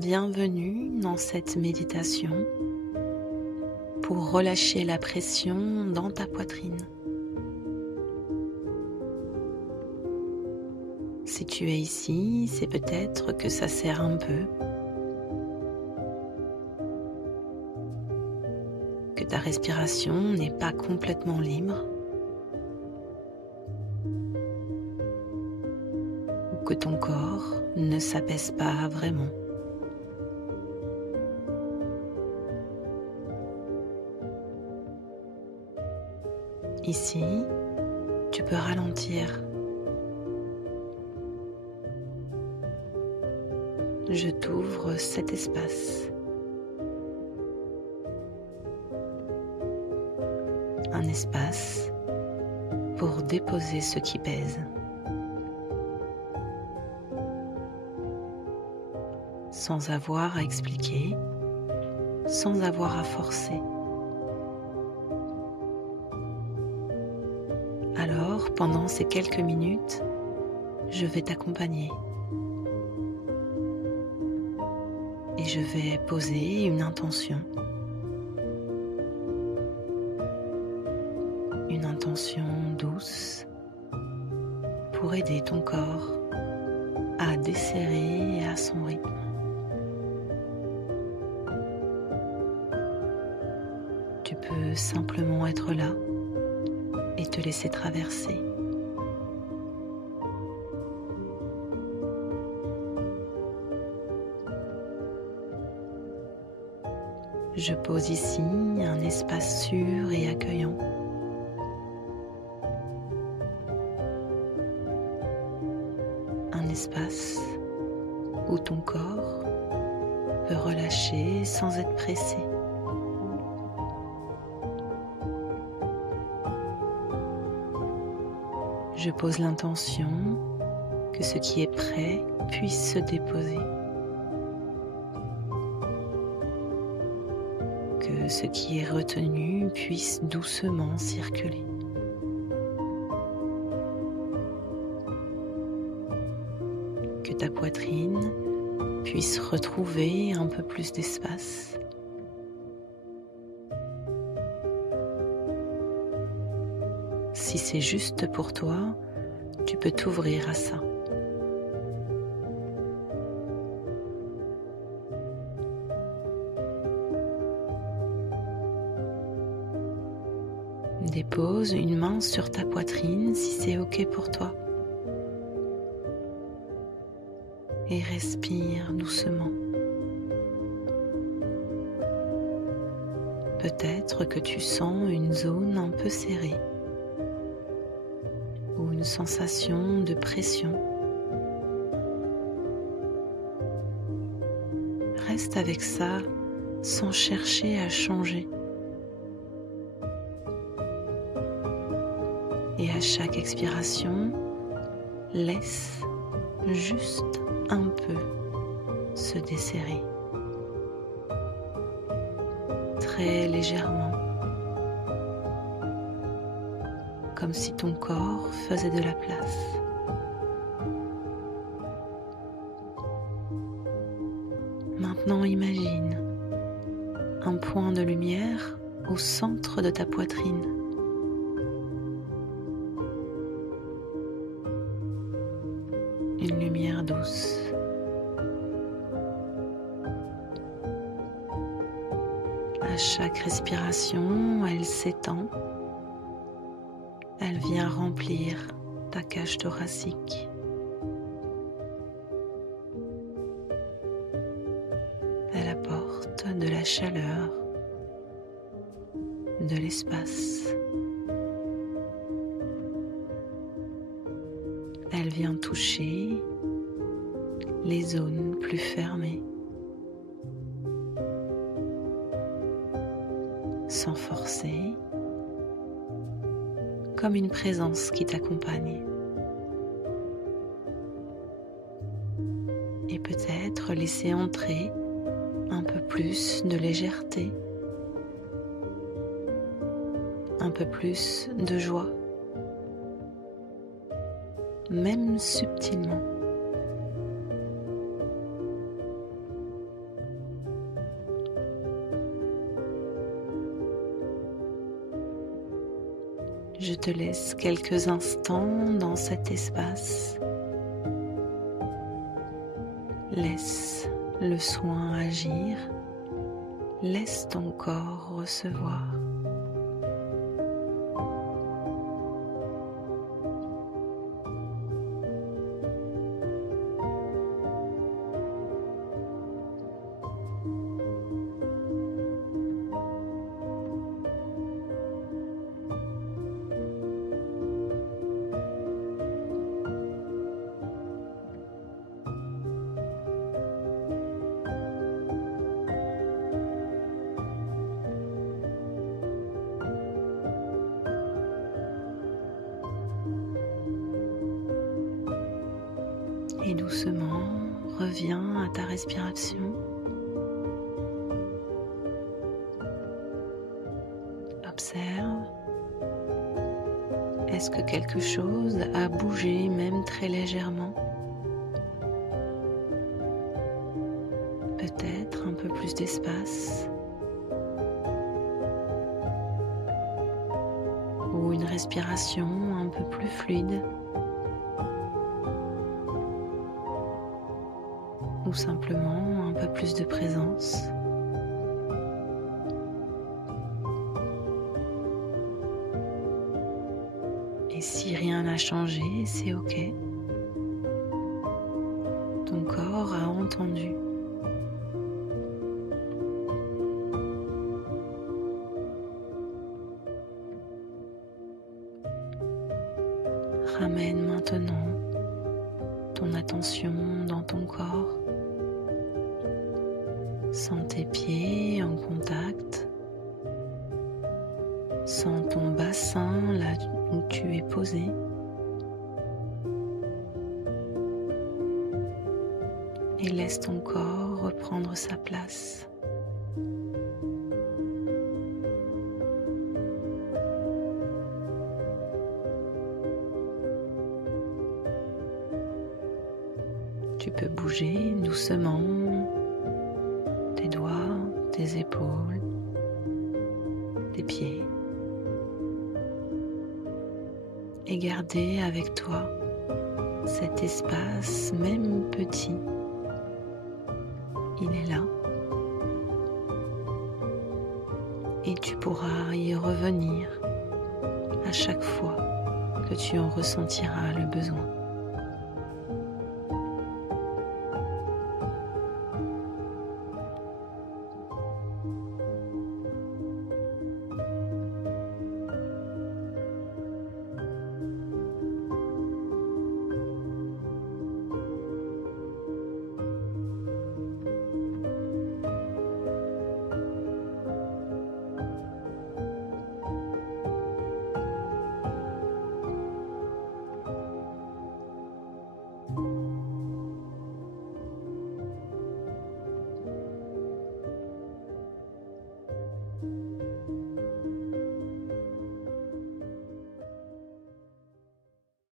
Bienvenue dans cette méditation pour relâcher la pression dans ta poitrine. Si tu es ici, c'est peut-être que ça sert un peu, que ta respiration n'est pas complètement libre, ou que ton corps ne s'apaise pas vraiment. Ici, tu peux ralentir. Je t'ouvre cet espace. Un espace pour déposer ce qui pèse. Sans avoir à expliquer, sans avoir à forcer. Alors, pendant ces quelques minutes, je vais t'accompagner. Et je vais poser une intention. Une intention douce pour aider ton corps à desserrer à son rythme. Tu peux simplement être là et te laisser traverser. Je pose ici un espace sûr et accueillant. Un espace où ton corps peut relâcher sans être pressé. Je pose l'intention que ce qui est prêt puisse se déposer. Que ce qui est retenu puisse doucement circuler. Que ta poitrine puisse retrouver un peu plus d'espace. Si c'est juste pour toi, tu peux t'ouvrir à ça. Dépose une main sur ta poitrine si c'est OK pour toi. Et respire doucement. Peut-être que tu sens une zone un peu serrée ou une sensation de pression. Reste avec ça sans chercher à changer. Et à chaque expiration, laisse juste un peu se desserrer. Très légèrement. Comme si ton corps faisait de la place. Maintenant, imagine un point de lumière au centre de ta poitrine. Une lumière douce. À chaque respiration, elle s'étend. Elle vient remplir ta cage thoracique. Elle apporte de la chaleur, de l'espace. Elle vient toucher les zones plus fermées, sans forcer, comme une présence qui t'accompagne. Et peut-être laisser entrer un peu plus de légèreté, un peu plus de joie, même subtilement. Je te laisse quelques instants dans cet espace. Laisse le soin agir. Laisse ton corps recevoir. Et doucement, reviens à ta respiration. Observe. Est-ce que quelque chose a bougé, même très légèrement? Peut-être un peu plus d'espace. Ou une respiration un peu plus fluide. Ou simplement un peu plus de présence. Et si rien n'a changé, c'est ok. Ton corps a entendu. Ramène maintenant ton attention dans ton corps. Sens tes pieds en contact. Sens ton bassin là où tu es posé. Et laisse ton corps reprendre sa place. Tu peux bouger doucement tes doigts, tes épaules, tes pieds. Et garder avec toi cet espace, même petit. Il est là. Et tu pourras y revenir à chaque fois que tu en ressentiras le besoin.